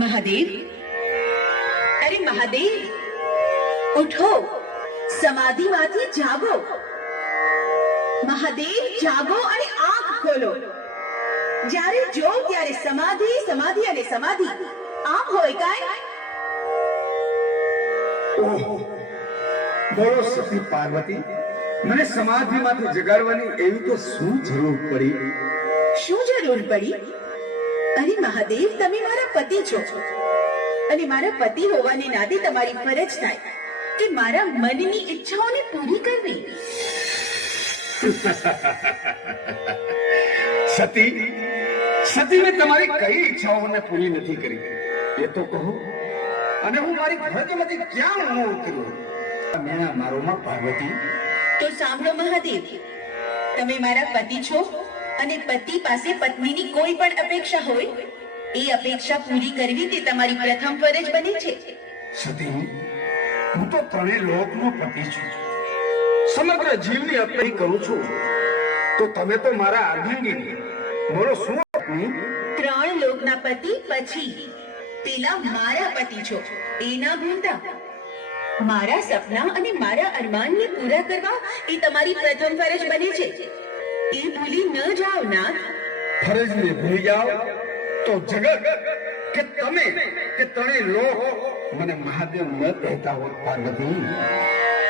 महादेव, अरे महादेव, उठो, समाधि माथी जागो। महादेव जागो અને આંખ ખોલો। જ્યારે જો ત્યારે સમાધિ સમાધિ અને સમાધિ આમ હોય કાય। ઓહો, બોલો સતી પાર્વતી, મને સમાધિમાંથી જગાડવાની એવી તો શું જરૂર પડી? શું જરૂર પડી? અરે મહાદેવ, તમે મારા પતિ છો અને મારા પતિ હોવાને નાતે તમારી ફરજ થાય કે મારા મનની ઈચ્છાઓને પૂરી કરવી। સતી, સતી મેં તમારી કઈ ઈચ્છાઓને પૂરી નથી કરી એ તો કહો, અને હું મારી ફરજમાંથી ક્યાં મોહ કર્યો? મેણા મારોમાં પાર્વતી। તો સાંભળો મહાદેવ, તમે મારા પતિ છો અને પતિ પાસે પત્નીની કોઈ પણ અપેક્ષા હોય એ અપેક્ષા પૂરી કરવી તે તમારી પ્રથમ ફરજ બને છે। સતી, હું તો ત્રણેય લોકનો પતિ છું, સમગ્ર જીવની અપેક્ષા કરું છું, તો તમે તો મારા અર્ધાંગીની, બોલો શું પત્ની? ત્રણ લોકના પતિ પછી પેલા મારા પતિ છો એ ના ભૂલતા। મારા સપના અને મારા અરમાનને પૂરા કરવા એ તમારી પ્રથમ ફરજ બને છે, એ ભૂલી ન જાઓ નાથ। ફરજને ભૂલી જાઓ તો જગત કે તમે કે ત્રણેય લોક મને મહાદેવ ન કહેતા હો પાર્વતી।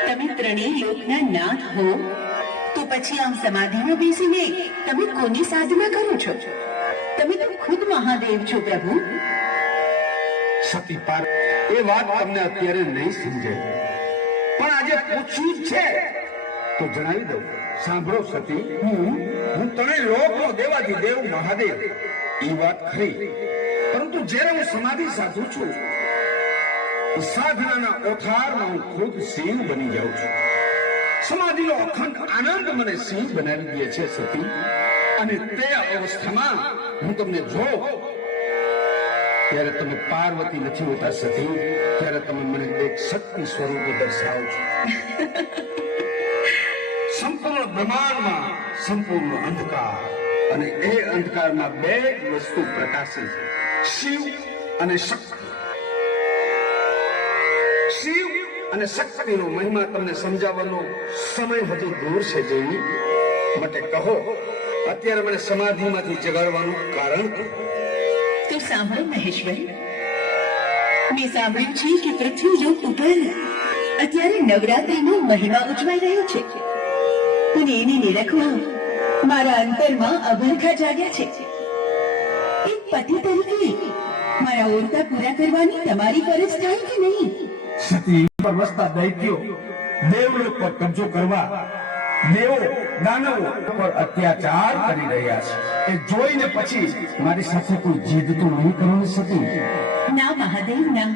તમે ત્રણેય લોકના નાથ હો તો પછી આમ સમાધિમાં બેસીને તમે કોની સાધના કરો છો? તમે તો ખુદ મહાદેવ છો પ્રભુ। સતી પાર એ વાત તમને અત્યારે નહીં સમજાય, પણ આજે પૂછ્યું છે તો જણાવી દઉં। સાંભળો સતી, હું ત્રણેય લોકનો દેવાધિદેવ મહાદેવ એ વાત ખરી, પરંતુ જ્યારે હું સમાધિ સાધું છું, સાધનાના ઓથારમાં હું ખુદ સિંહ બની જાઉં છું। સમાધિનો અખંડ આનંદ મને સિંહ બનાવી દે છે સતી, અને તે અવસ્થામાં હું તમને જોઉં ત્યારે તમે પાર્વતી નથી હોતા સતી, ત્યારે તમે મને એક શક્તિ સ્વરૂપે દર્શાવો છો। સંપૂર્ણ બ્રહ્માંડમાં સંપૂર્ણ અંધકાર, અને એ અંધકારમાં બે વસ્તુ પ્રકાશે છે, શિવ અને શક્તિ। શિવ અને શક્તિનો મહિમા તમને સમજાવવાનો સમય હજી દૂર છે દેવી, માટે કહો અત્યારે મને સમાધિમાંથી જગાડવાનું કારણ? તો સાંભળો મહેશ્વરી, મેં સાંભળ્યું છે કે પૃથ્વી લોક ઉપર અત્યારે નવરાત્રીનો મહિમા ઉજવાઈ રહ્યો છે, અને એને નિરખવા મારા અંતરમાં અભરખા જાગ્યા છે। એક પતિ તરીકે મારા ઓરતા પૂરા કરવાની તમારી ફરજ થાય કે નહીં? સતી, પર વસતા દૈત્યો દેવલોક પર કબજો કરવા, દેવો દાનવો પર અત્યાચાર કરી રહ્યા છે, એ જોઈને પછી મારી સાથે કોઈ જીદ તો નહીં કરો ને સતી? ના મહાદેવ ના,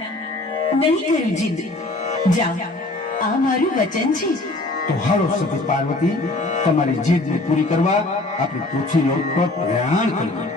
નહીં કરું જીદ। જાઓ, આ મારું વચન છે। તો હાલો સતી પાર્વતી, તમારી જીદને પૂરી કરવા આપણે પૃથ્વી લોક પર પ્રયાણ કરીએ।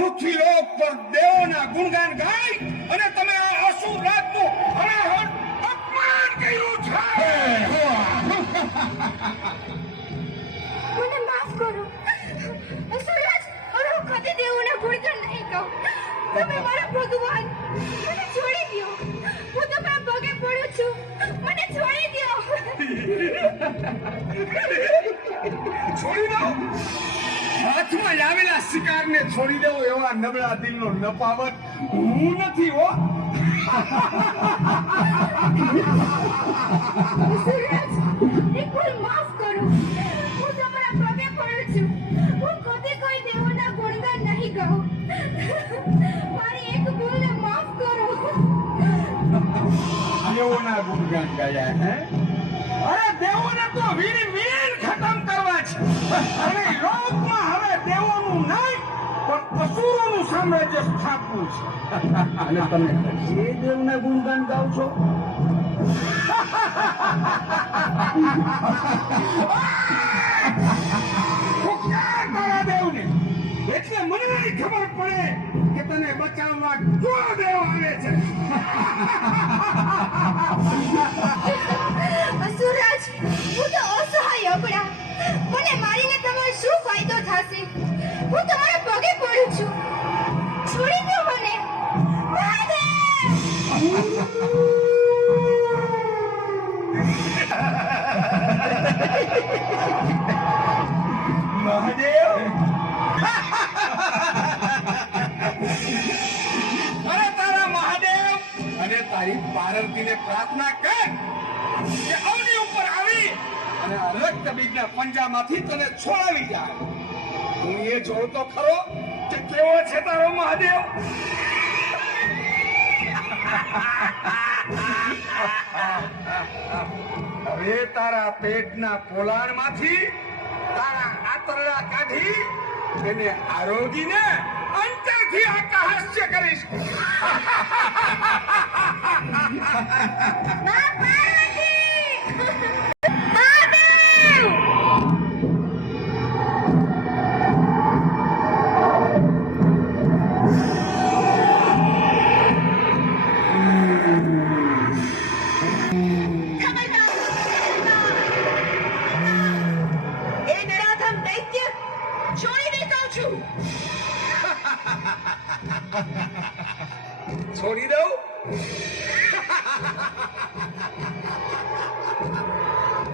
પૃથ્વીલોક પર દેવોના ગુણગાન ગાય અને તમે આ અસુર રાજનું હણાહટ અપમાન કર્યું છે. મને માફ કરો અસુરરાજ, હવે હું કદી દેવોના ગુણગાન નહીં ગાઉં. તમે મારા ભગવાન, મને છોડી દ્યો. હું તમારા પગે પડું છું, મને છોડી દ્યો. છોડી દો. હાથમાં લાવેલા શિકારને છોડી દેવો એવા નબળા દિલનો નપાવત હું નથી હો. અસુરરાજ, એક વાર માફ કરો. હું તમારા પગે પડું છું. હું કદી કોઈ દેવોના ગુણગાન નહીં ગાઉં. મારી એક ભૂલને માફ કરો. દેવોના ગુણગાન ગાયા હે? અરે દેવોને તો વીર ખતમ કરવા છે. અને લોકમાં હવે દેવોનું નહીં પણ અસુરોનું સામ્રાજ્ય સ્થાપવું છે. અને તમે એ દેવના ગુણગાન ગાવ છો? તારા દેવને એટલે મને નહીં ખબર પડે કે તને બચાવવા જો દેવ આવે છે. અસુરરાજ, હું તો અસહાય અબળા. મને મારીને તમારો શું ફાયદો થશે? હું તમારા પગે પડું છું. છોડી દો મને. મહાદેવ, અરે તારા મહાદેવ અને તારી પાર્વતીને પ્રાર્થના કર કે અવની ઉપર આવી અને આ રક્તબીજના પંજામાંથી તને છોડાવી જાય. હું એ જોઉં તો ખરો કે કેવો છે તારો મહાદેવ. હવે તારા પેટના પોલાણમાંથી તારા આંતરડા કાઢી એને આરોગીને અંતરથી હાસ્ય કરીશ. મા પાર્વતી! મહાદેવ! એ નરાધમ દૈત્ય, છોડી દે કહું છું. છોડી દઉં?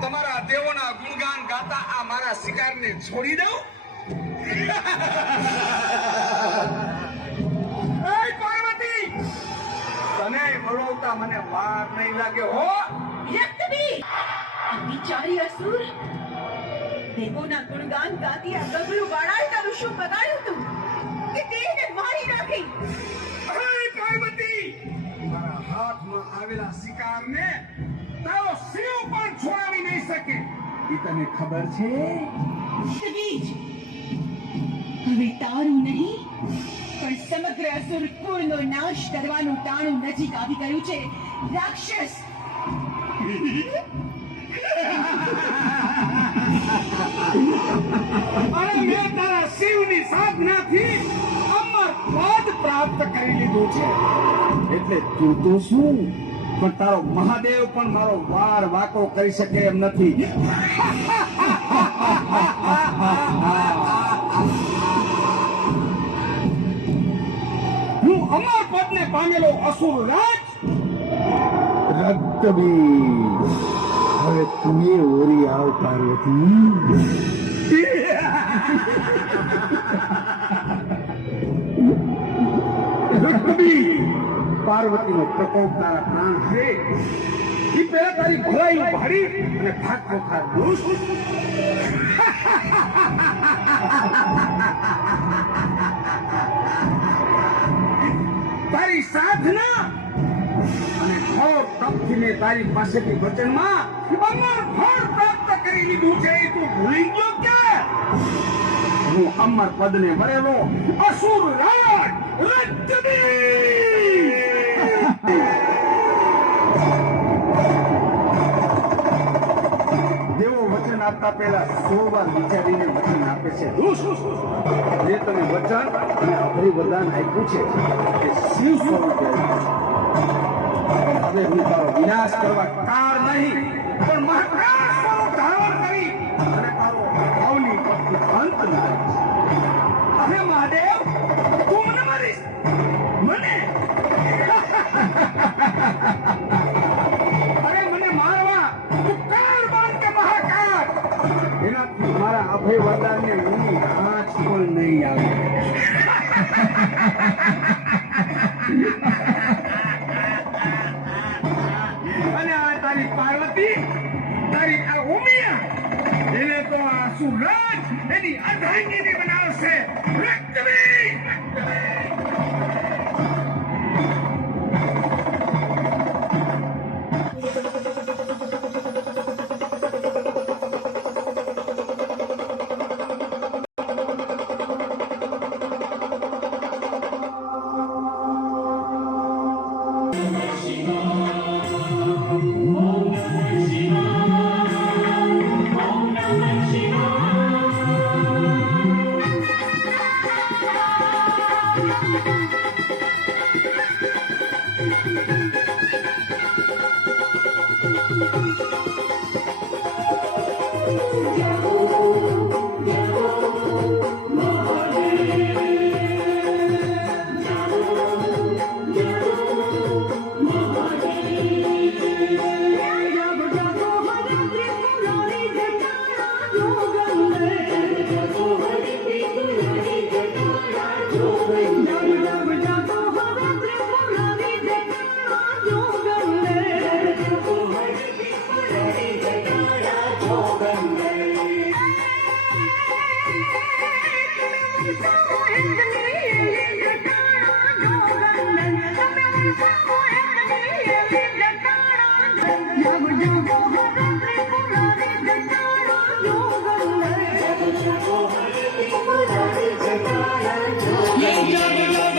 તમારા દેવોના ગુણગાન ગાતા આ મારા શિકારને છોડી દઉં? એ પાર્વતી, તને વળોવતા મને વાર નહીં લાગે હો. રક્તબીજ! આ બિચારી અસુર દેવોના ગુણગાન ગાતી આ ગગડું વાળાએ તારું શું બગાડ્યું તું કે તે એને મારી નાખી? અરે પાર્વતી, મારા હાથમાં આવેલા શિકારને તારો શિવ પણ છોડાવી નહીં શકે. એ તને ખબર છે? રક્તબીજ, હવે તારું નહીં પણ સમગ્ર અસુર કુળનો નાશ કરવાનું ટાણું નજીક આવી ગયું છે. રાક્ષસ! અને મેં તારા શિવની સાધનાથી અમર પદ પ્રાપ્ત કરી લીધું છે. એટલે તું તો શું પણ તારો મહાદેવ પણ મારો વાર વાકો કરી શકે એમ નથી. હું અમર પદને પામેલો અસુર રાજ રક્તબીજ, હવે તું એ ઓરી આવ પાર્વતી. પાર્વતીનો પ્રકોપ તારા પ્રાણ છે ઈ પેલા તારી ઘોડાઈ ભાડી અને ભાગતો ખા દોષ તારી સાધના અને ઘોર તપથી મેં તારી પાસેથી વચનમાં અમર ફળ પ્રાપ્ત કરી લીધું છે એ તું ભૂલી ગયો કે હું અમર પદને મરેલો અસુર રાજ રજની દેવો વચન આપતા પહેલા 100 વાર વિચારીને વચન આપે છે જે તને વચન અને અભય વરદાન આપ્યું છે તે શિવ સ્વરૂપે આપ્યું છે. હવે હું તારો વિનાશ કરવા કાર નહીં પણ મહાકાળ સ્વરૂપ ધારણ કરી અને તારો ભાવની પક્ષી અંત લાવીશ. હવે મહાદેવ તું મને મારીશ મને અરે મને મારવા તું કાળ બાણ કે મહાકાળ એનાથી મારા અભય વરદાનને ઊની આંચ પણ નહીં આવે. અને આ તારી પાર્વતી તારી આ ઉમિયા એને તો આ સુરજ એની અર્ધાંગીની બનાવશે. રક્તવી જગ જગ